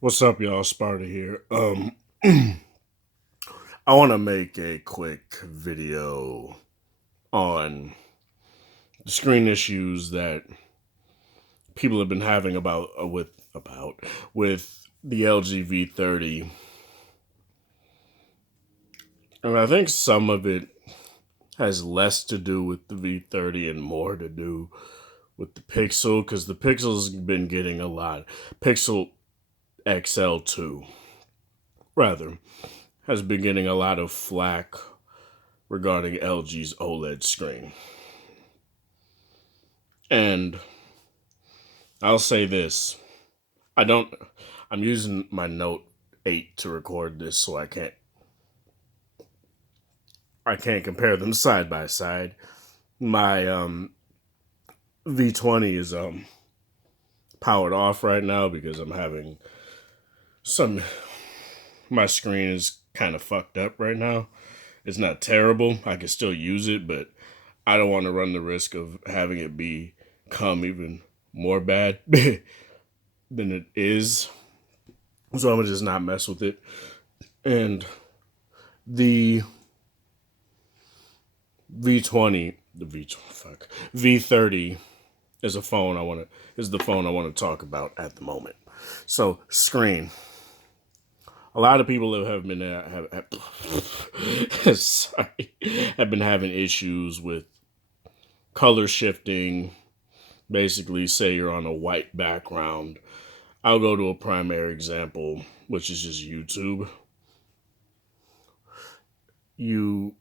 What's up, y'all? Sparta here. I want to make a quick video on the screen issues that people have been having with the LG V30, and I think some of it has less to do with the V30 and more to do with the Pixel, because the Pixel's been getting a lot. Pixel XL2, rather, has been getting a lot of flack regarding LG's OLED screen. And I'll say this. I don't I'm using my Note 8 to record this, so I can't compare them side by side. My V20 is powered off right now because I'm having some my screen is kind of fucked up right now. It's not terrible. I can still use it, but I don't want to run the risk of having it become even more bad than it is. So I'm gonna just not mess with it. And the V30 is the phone I want to talk about at the moment. So screen. A lot of people have been sorry, have been having issues with color shifting. Basically, say you're on a white background. I'll go to a primary example, which is just YouTube. You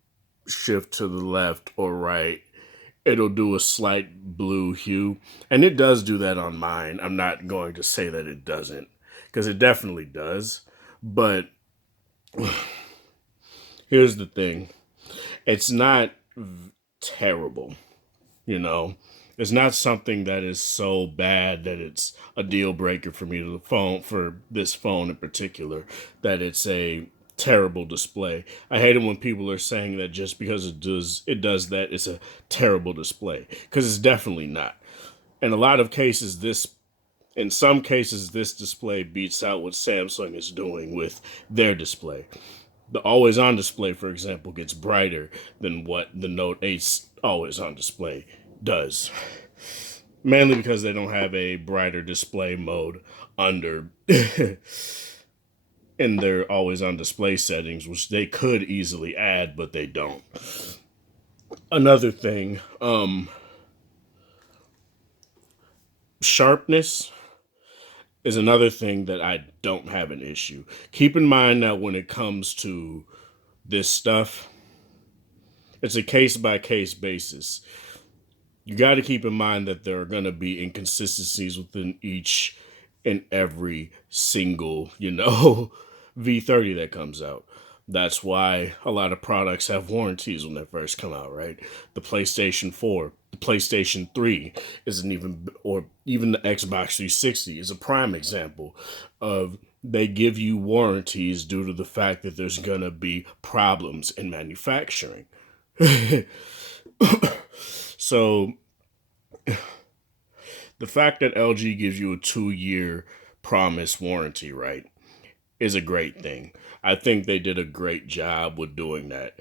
shift to the left or right, it'll do a slight blue hue. And it does do that on mine. I'm not going to say that it doesn't, because it definitely does. But here's the thing, it's not terrible, you know? It's not something that is so bad that it's a deal breaker for me to the phone for this phone in particular, that it's a terrible display. I hate it when people are saying that just because it does that, it's a terrible display, because it's definitely not. In a lot of cases, in some cases this display beats out what Samsung is doing with their display. The always on display, for example, gets brighter than what the Note 8's always on display does. Mainly because they don't have a brighter display mode under in their always on display settings, which they could easily add, but they don't. Another thing, sharpness is another thing that I don't have an issue. Keep in mind that when it comes to this stuff, it's a case by case basis. You got to keep in mind that there are going to be inconsistencies within each and every single, V30 that comes out. That's why a lot of products have warranties when they first come out, right? The PlayStation 4, the PlayStation 3 isn't even, or even the Xbox 360 is a prime example of they give you warranties due to the fact that there's going to be problems in manufacturing. So the fact that LG gives you a 2-year promise warranty, right, is a great thing. I think they did a great job with doing that.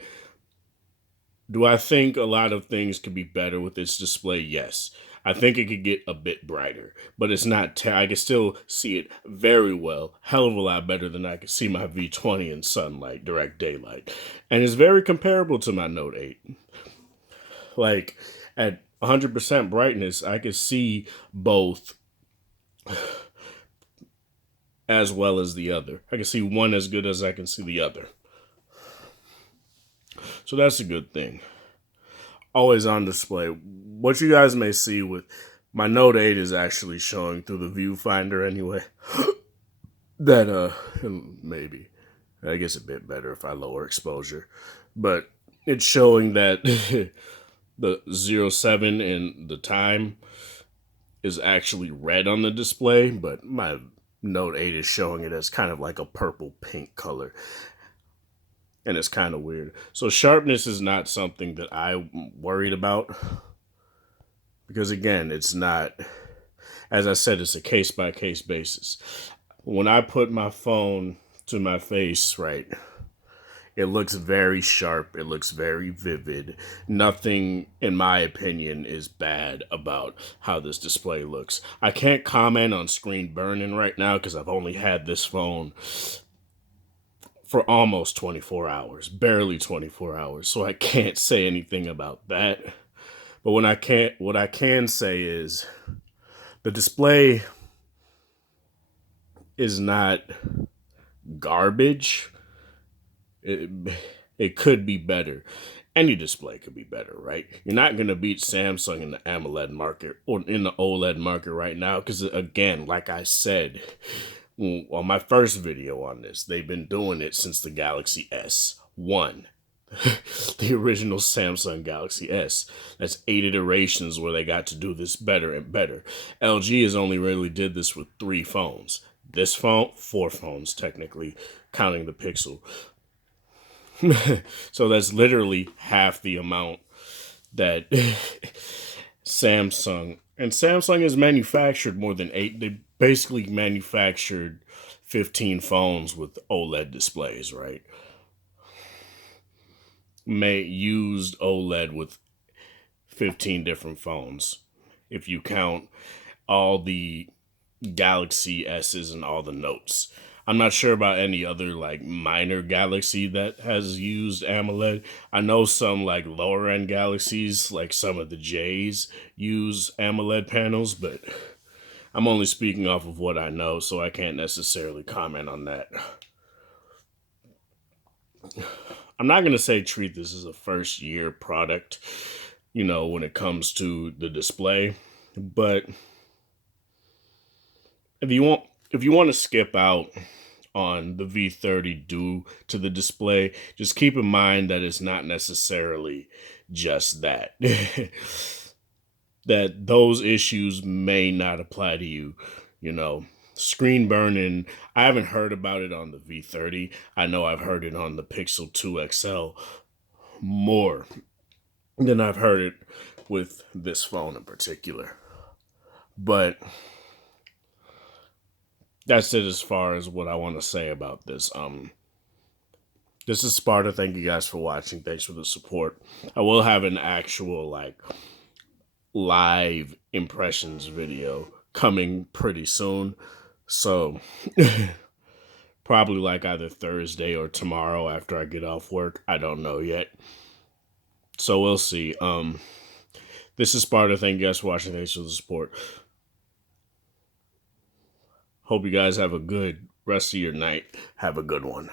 Do I think a lot of things could be better with this display? Yes. I think it could get a bit brighter, but it's not. I can still see it very well, hell of a lot better than I can see my V20 in sunlight, direct daylight, and it's very comparable to my Note 8. Like at 100% brightness, I can see both as well as the other. I can see one as good as I can see the other. So that's a good thing. Always on display. What you guys may see with my Note 8 is actually showing through the viewfinder anyway. That maybe I guess a bit better if I lower exposure. But it's showing that the 07 and the time is actually red on the display, but my Note 8 is showing it as kind of like a purple pink color. And it's kind of weird. So sharpness is not something that I'm worried about, because again, it's not, as I said, it's a case by case basis. When I put my phone to my face, right, it looks very sharp. It looks very vivid. Nothing, in my opinion, is bad about how this display looks. I can't comment on screen burning right now because I've only had this phone for almost 24 hours, barely 24 hours. So I can't say anything about that. But what I can say is the display is not garbage. It, it could be better. Any display could be better, right? You're not going to beat Samsung in the AMOLED market or in the OLED market right now because, again, like I said on my first video on this, they've been doing it since the Galaxy S1. The original Samsung Galaxy S. That's 8 iterations where they got to do this better and better. LG has only really did this with 3 phones. This phone, 4 phones technically, counting the Pixel. So that's literally half the amount that Samsung, and Samsung has manufactured more than 8. They basically manufactured 15 phones with OLED displays, right? Used OLED with 15 different phones. If you count all the Galaxy S's and all the Notes. I'm not sure about any other like minor Galaxy that has used AMOLED. I know some like lower end Galaxies, like some of the J's, use AMOLED panels, but I'm only speaking off of what I know, so I can't necessarily comment on that. I'm not going to say treat this as a first year product, when it comes to the display, but if you want to skip out on the V30 due to the display, just keep in mind that it's not necessarily just that. That those issues may not apply to you, Screen burning, I haven't heard about it on the V30. I know I've heard it on the Pixel 2 XL more than I've heard it with this phone in particular. But that's it as far as what I want to say about this. This is Sparta. Thank you guys for watching. Thanks for the support. I will have an actual live impressions video coming pretty soon. So probably either Thursday or tomorrow after I get off work. I don't know yet. So we'll see. This is Sparta. Thank you guys for watching. Thanks for the support. Hope you guys have a good rest of your night. Have a good one.